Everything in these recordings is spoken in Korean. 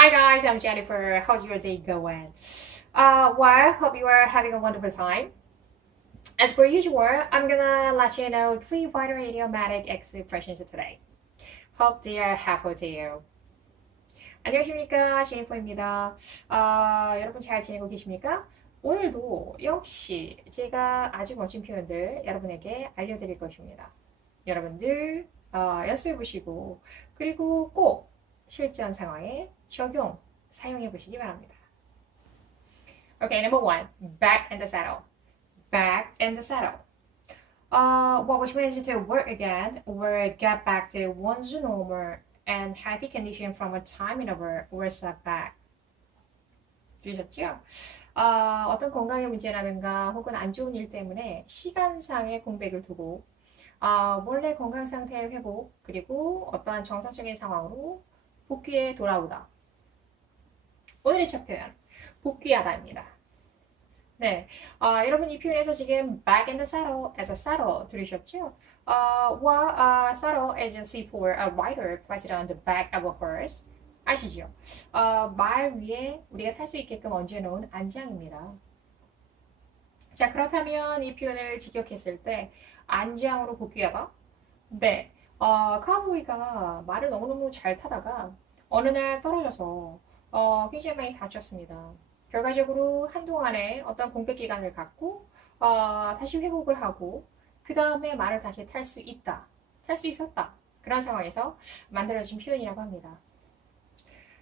Hi guys, I'm Jennifer. How's your day going? Uh, well, hope you are having a wonderful time. As per usual, I'm gonna let you know three vital idiomatic expressions today. Hope they are helpful to you. 안녕하십니까, 제니퍼입니다. 아, 여러분 잘 지내고 계십니까? 오늘도 역시 제가 아주 멋진 표현들 여러분에게 알려드릴 것입니다. 여러분들 어, 연습해 보시고 그리고 꼭 실전 상황에 적용 사용해 보시기 바랍니다. Okay, number one, back in the saddle. Back in the saddle. Uh, what which means to work again or get back to one's normal and healthy condition from a time interval or setback. 들으셨죠? 어, 어떤 건강의 문제라든가 혹은 안 좋은 일 때문에 시간상의 공백을 두고 어, 원래 건강 상태의 회복 그리고 어떠한 정상적인 상황으로 복귀에 돌아오다. 오늘의 첫 표현 복귀하다입니다. 네, 어, 여러분 이 표현에서 지금 back in the saddle as a saddle 들으셨죠? 어, well, uh, saddle is a seat for a rider placed on the back of a horse. 아시죠? 어, 말 위에 우리가 탈 수 있게끔 얹어놓은 안장입니다. 자, 그렇다면 이 표현을 직역했을 때 안장으로 복귀하다? 네, 어, 카우보이가 말을 너무너무 잘 타다가 어느 날 떨어져서 어, 굉장히 많이 다쳤습니다. 결과적으로 한동안의 어떤 공백 기간을 갖고 어, 다시 회복을 하고 그 다음에 말을 다시 탈 수 있다, 탈 수 있었다 그런 상황에서 만들어진 표현이라고 합니다.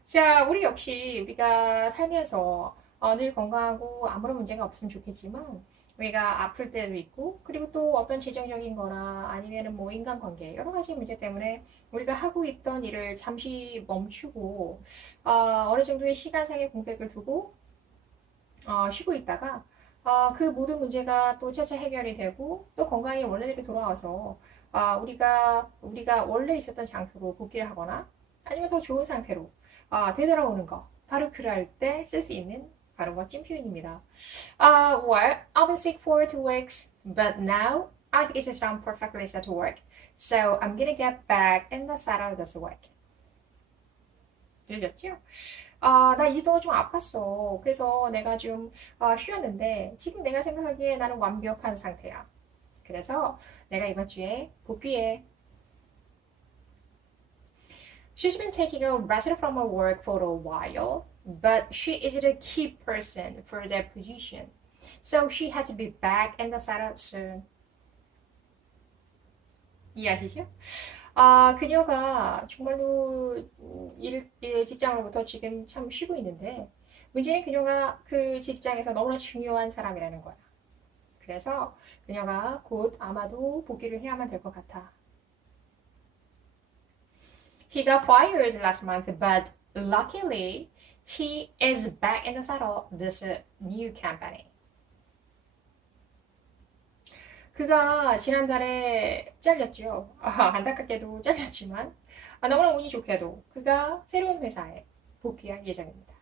자, 우리 역시 우리가 살면서 어, 늘 건강하고 아무런 문제가 없으면 좋겠지만 우리가 아플 때도 있고 그리고 또 어떤 재정적인 거나 아니면은 뭐 인간관계 여러 가지 문제 때문에 우리가 하고 있던 일을 잠시 멈추고 어, 어느 정도의 시간상의 공백을 두고 어, 쉬고 있다가 어, 그 모든 문제가 또 차차 해결이 되고 또 건강이 원래대로 돌아와서 어, 우리가 우리가 원래 있었던 장소로 복귀를 하거나 아니면 더 좋은 상태로 어, 되돌아오는 거 바로 그럴 때 쓸 수 있는 멋진 표현입니다. Uh, well, I've been sick for two weeks, but now I think it's I'm perfectly set to work. So I'm gonna get back in the saddle this week. 들렸죠? 아, 나이 동안 좀 아팠어. 그래서 내가 좀 아, 쉬었는데 지금 내가 생각하기에 나는 완벽한 상태야. 그래서 내가 이번 주에 복귀해. She's been taking a rest from her work for a while, but she is the key person for that position. So she has to be back in the saddle soon. 이해하시죠? 아, 그녀가 정말로 일, 일 직장으로부터 지금 참 쉬고 있는데 문제는 그녀가 그 직장에서 너무나 중요한 사람이라는 거야. 그래서 그녀가 곧 아마도 복귀를 해야만 될 것 같아. He got fired last month, but luckily he is back in the saddle this new company. 그가 지난달에 잘렸죠. 아, 안타깝게도 잘렸지만 아, 너무나 운이 좋게도 그가 새로운 회사에 복귀할 예정입니다.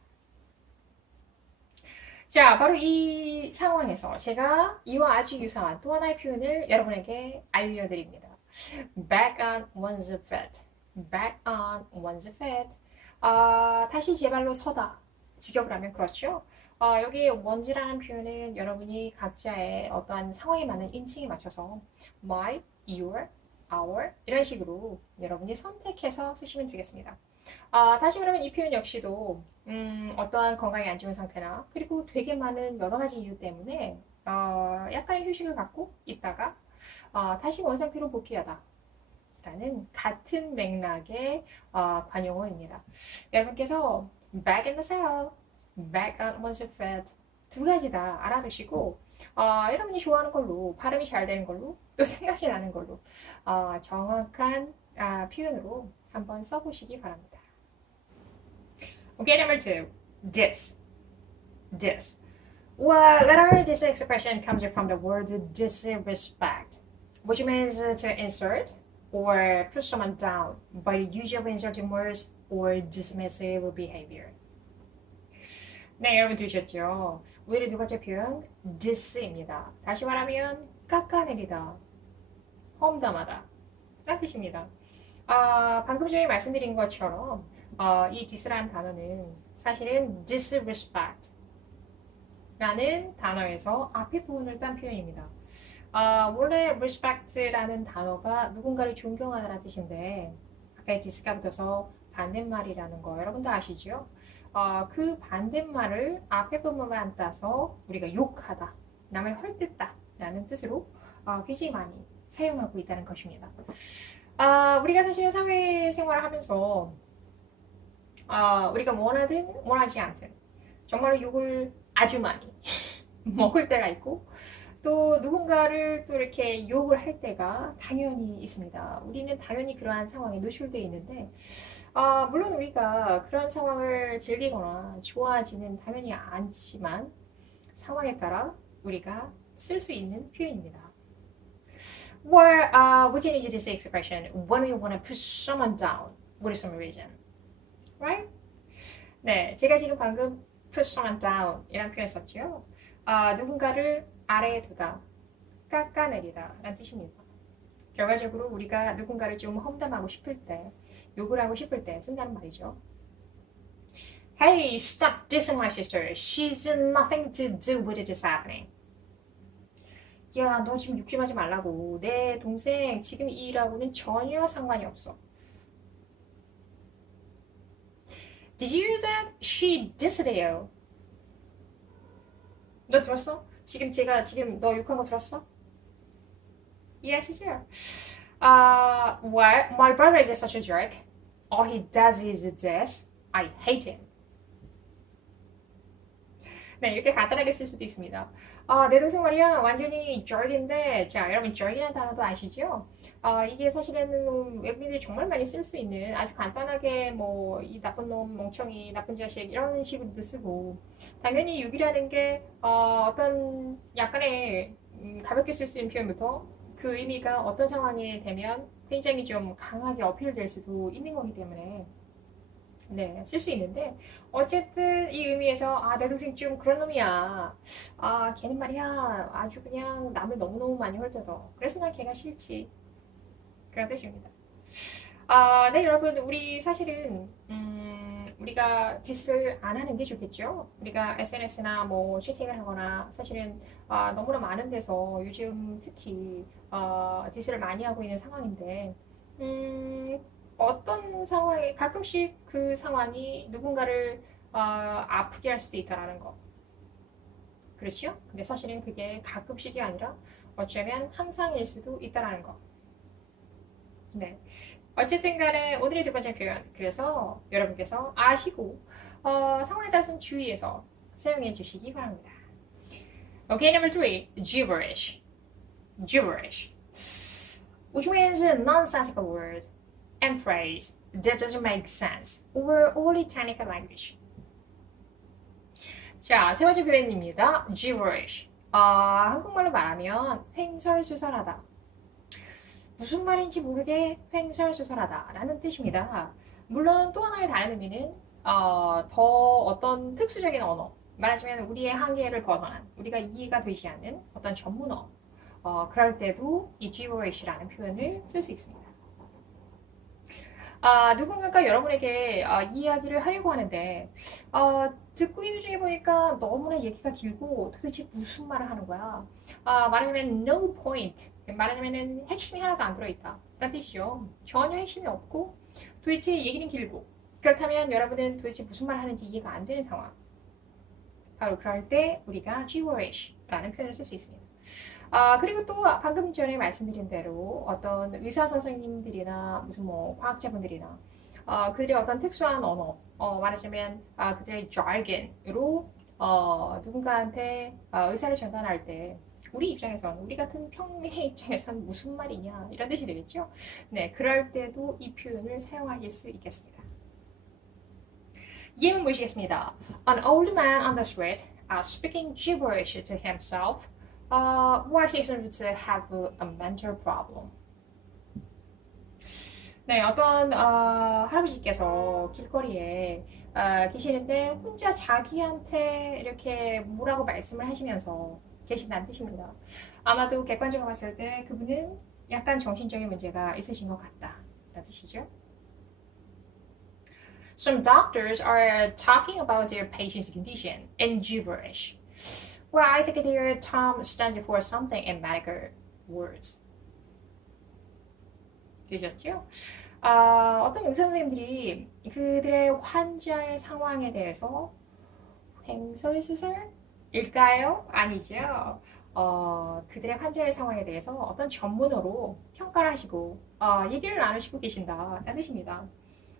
자, 바로 이 상황에서 제가 이와 아주 유사한 또 하나의 표현을 여러분에게 알려드립니다. Back on one's feet. Back on one's feet. 아, 다시 제 발로 서다. 직역을 하면 그렇죠. 어, 여기 원지라는 표현은 여러분이 각자의 어떠한 상황에 맞는 인칭에 맞춰서 my, your, our 이런 식으로 여러분이 선택해서 쓰시면 되겠습니다. 아, 다시 말하면 이 표현 역시도 음, 어떠한 건강이 안 좋은 상태나 그리고 되게 많은 여러 가지 이유 때문에 어, 약간의 휴식을 갖고 있다가 어, 다시 원상태로 복귀하다. 라는 같은 맥락의 어, 관용어입니다. 여러분께서 back in the saddle, back on one's feet 두 가지 다 알아두시고 어, 여러분이 좋아하는 걸로 발음이 잘 되는 걸로 또 생각이 나는 걸로 어, 정확한 아, 표현으로 한번 써보시기 바랍니다. Okay, number two, this, this. Well, letter this expression comes from the word disrespect, which means to insult or put someone down by of insulting words or dismissive behavior. 네, 여러분 들으셨죠? 오늘의 두 번째 표현, dis입니다. 다시 말하면 깎아내리다, 험담하다 라는 뜻입니다. 아, 방금 전에 말씀드린 것처럼 어, 이 dis라는 단어는 사실은 disrespect 라는 단어에서 앞에 부분을 딴 표현입니다. 아, 원래 respect라는 단어가 누군가를 존경하다는 뜻인데 앞에 dis가 붙어서 반대말이라는 거 여러분도 아시죠? 어, 그 반대말을 앞에 부분만 따서 우리가 욕하다, 남을 헐뜯다 라는 뜻으로 어, 굉장히 많이 사용하고 있다는 것입니다. 아, 우리가 사실은 사회생활을 하면서 아, 우리가 원하든 원하지 않든 정말로 욕을 아주 많이 먹을 때가 있고 또 누군가를 또 이렇게 욕을 할 때가 당연히 있습니다. 우리는 당연히 그러한 상황에 노출되어 있는데 아, 물론 우리가 그런 상황을 즐기거나 좋아하지는 당연히 않지만 상황에 따라 우리가 쓸 수 있는 표현입니다. Where uh, we can use this expression when we want to push someone down with some reason, right? 네, 제가 지금 방금 push someone down 이란 표현 썼죠. 아, 누군가를 아래에 두다, 깎아내리다 라는 뜻입니다. 결과적으로 우리가 누군가를 좀 험담하고 싶을 때, 욕을 하고 싶을 때 쓴다는 말이죠. Hey, stop dissing my sister. She's nothing to do with this happening. 야, 너 지금 욕심하지 말라고. 내 동생 지금 이 일하고는 전혀 상관이 없어. Did you hear that? She dissed you. 너 들었어? 지금 제가 지금 너 욕한 거 들었어? 이해하시죠? Uh, well, my brother is such a jerk. All he does is this. I hate him. 네, 이렇게 간단하게 쓸 수도 있습니다. 아, 내 동생 말이야, 완전히 jerk인데, 자, 여러분, jerk이라는 단어도 아시죠? 아, 이게 사실은 외국인들이 정말 많이 쓸 수 있는 아주 간단하게 뭐, 이 나쁜 놈, 멍청이, 나쁜 자식, 이런 식으로도 쓰고, 당연히 욕이라는 게, 어, 어떤 약간의 음, 가볍게 쓸 수 있는 표현부터 그 의미가 어떤 상황에 되면 굉장히 좀 강하게 어필될 수도 있는 거기 때문에, 네, 쓸 수 있는데, 어쨌든 이 의미에서, 아, 내 동생 좀 그런 놈이야. 아, 걔는 말이야, 아주 그냥 남을 너무너무 많이 헐뜯어. 그래서 난 걔가 싫지. 그런 뜻입니다. 아, 네, 여러분, 우리 사실은, 음, 우리가 짓을 안 하는 게 좋겠죠? 우리가 SNS나 뭐 채팅을 하거나 사실은 아, 너무나 많은 데서 요즘 특히 어, 짓을 많이 하고 있는 상황인데, 음, 어떤 상황에 가끔씩 그 상황이 누군가를 어, 아프게 할 수도 있다라는 거. 그렇죠? 근데 사실은 그게 가끔씩이 아니라 어쩌면 항상일 수도 있다라는 거. 네. 어쨌든 간에 오늘의 두 번째 표현. 그래서 여러분께서 아시고 어, 상황에 따라서는 주의해서 사용해 주시기 바랍니다. Okay, number three, gibberish. Gibberish. Which means a nonsensical word and phrase that doesn't make sense or only technical language. 자, 세 번째 표현입니다. gibberish. 아, 한국말로 말하면 횡설수설하다. 무슨 말인지 모르게 횡설수설하다 라는 뜻입니다. 물론 또 하나의 다른 의미는 어, 더 어떤 특수적인 언어, 말하자면 우리의 한계를 벗어난, 우리가 이해가 되지 않는 어떤 전문어, 어, 그럴 때도 이 gibberish라는 표현을 쓸 수 있습니다. 아, 누군가가 여러분에게 아, 이야기를 하려고 하는데 어, 듣고 있는 중에 보니까 너무나 얘기가 길고 도대체 무슨 말을 하는 거야? 아, 말하자면 no point. 말하자면 핵심이 하나도 안 들어있다. 라는 뜻이죠. 전혀 핵심이 없고 도대체 얘기는 길고 그렇다면 여러분은 도대체 무슨 말을 하는지 이해가 안 되는 상황. 바로 그럴 때 우리가 gibberish 라는 표현을 쓸 수 있습니다. 아, 그리고 또 방금 전에 말씀드린 대로 어떤 의사 선생님들이나 무슨 뭐 과학자분들이나 어, 그들의 어떤 특수한 언어, 어, 말하자면 아, 그들의 jargon으로 어, 누군가한테 어, 의사를 전달할 때 우리 입장에선 우리 같은 평민의 입장에선 무슨 말이냐 이런 뜻이 되겠죠. 네, 그럴 때도 이 표현을 사용하실 수 있겠습니다. 예문 보시겠습니다. An old man on the street, uh, speaking gibberish to himself, uh, while he to have a mental problem. 네, 어떤 어, 할아버지께서 길거리에 어, 계시는데 혼자 자기한테 이렇게 뭐라고 말씀을 하시면서 계신다는 뜻입니다. 아마도 객관적으로 봤을 때 그분은 약간 정신적인 문제가 있으신 것 같다. 라는 뜻이죠. Some doctors are talking about their patient's condition in gibberish. Well, I think their term stands for something in medical words. 되셨죠? 아, 어떤 의사 선생님들이 그들의 환자의 상황에 대해서 횡설수설일까요? 아니죠. 어, 그들의 환자의 상황에 대해서 어떤 전문어로 평가를 하시고 어, 얘기를 나누시고 계신다는 뜻입니다.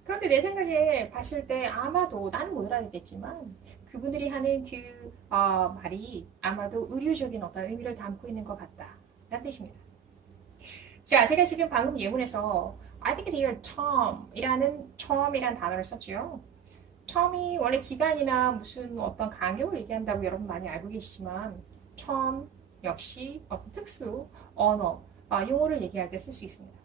그런데 내 생각에 봤을 때 아마도 나는 못 알아듣겠지만 그분들이 하는 그 어, 말이 아마도 의료적인 어떤 의미를 담고 있는 것 같다는 뜻입니다. 자, 제가 지금 방금 예문에서 I think dear Tom이라는 Tom이라는 단어를 썼죠. Tom이 원래 기간이나 무슨 어떤 강요를 얘기한다고 여러분 많이 알고 계시지만 Tom 역시 어떤 특수 언어 어, 용어를 얘기할 때 쓸 수 있습니다.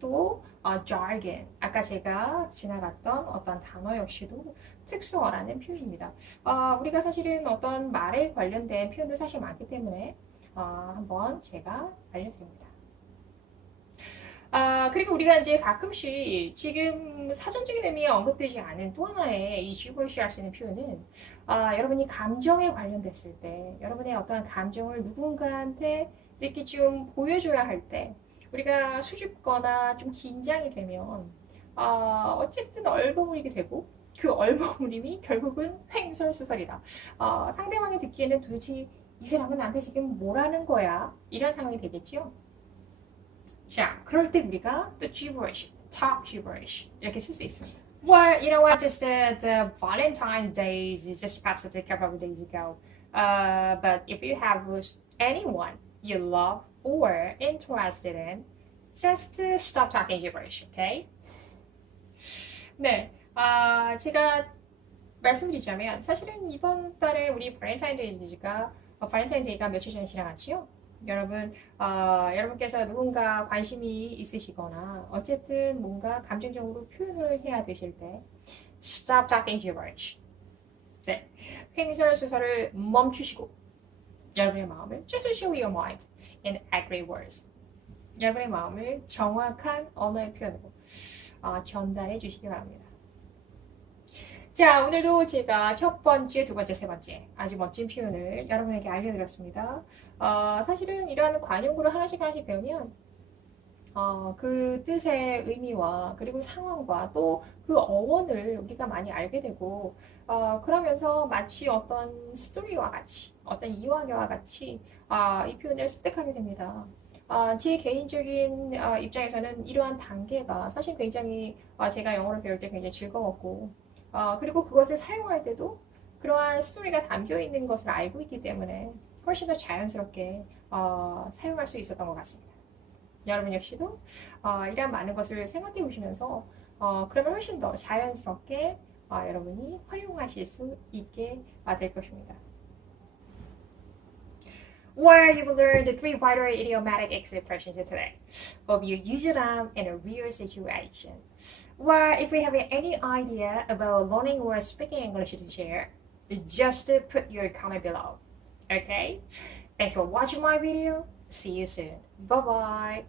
또 어, jargon 아까 제가 지나갔던 어떤 단어 역시도 특수어라는 표현입니다. 어, 우리가 사실은 어떤 말에 관련된 표현도 사실 많기 때문에 어, 한번 제가 알려드립니다. 아, 그리고 우리가 이제 가끔씩 지금 사전적인 의미에 언급되지 않은 또 하나의 이 gibberish 할수 있는 표현은 아, 여러분이 감정에 관련됐을 때 여러분의 어떠한 감정을 누군가한테 이렇게 좀 보여줘야 할 때 우리가 수줍거나 좀 긴장이 되면 아, 어쨌든 얼버무리게 되고 그 얼버무림이 결국은 횡설수설이다. 아, 상대방이 듣기에는 도대체 이 사람은 나한테 지금 뭐라는 거야? 이런 상황이 되겠죠. 자, 그럴 때 우리가 또 gibberish, talk gibberish 이렇게 쓸 수 있습니다. Well, you know what? Just uh, the Valentine's Day is just passed a couple of days ago. Uh, but if you have anyone you love or interested in, just stop talking gibberish, okay? 네, 아 제가 말씀드리자면 사실은 이번 달에 우리 발렌타인데이가 어, 발렌타인데이가 며칠 전에 지나갔지요. 여러분, 어, 여러분께서 누군가 관심이 있으시거나 어쨌든 뭔가 감정적으로 표현을 해야 되실 때 stop talking gibberish. 네, 횡설수설을 멈추시고 여러분의 마음을 just show your mind in accurate words. 여러분의 마음을 정확한 언어의 표현으로 어, 전달해 주시기 바랍니다. 자, 오늘도 제가 첫 번째, 두 번째, 세 번째 아주 멋진 표현을 여러분에게 알려드렸습니다. 어, 사실은 이러한 관용구를 하나씩 하나씩 배우면 어, 그 뜻의 의미와 그리고 상황과 또 그 어원을 우리가 많이 알게 되고 어, 그러면서 마치 어떤 스토리와 같이 어떤 이야기와 같이 어, 이 표현을 습득하게 됩니다. 어, 제 개인적인 어, 입장에서는 이러한 단계가 사실 굉장히 어, 제가 영어를 배울 때 굉장히 즐거웠고 어, 그리고 그것을 사용할 때도 그러한 스토리가 담겨 있는 것을 알고 있기 때문에 훨씬 더 자연스럽게 어, 사용할 수 있었던 것 같습니다. 여러분 역시도 어, 이러한 많은 것을 생각해 보시면서 어, 그러면 훨씬 더 자연스럽게 어, 여러분이 활용하실 수 있게 어, 될 것입니다. Where you will learn the three vital idiomatic expressions today. Hope you use them in a real situation. Well, if we have any idea about learning or speaking English to share, just put your comment below. Okay? Thanks for watching my video. See you soon. Bye bye.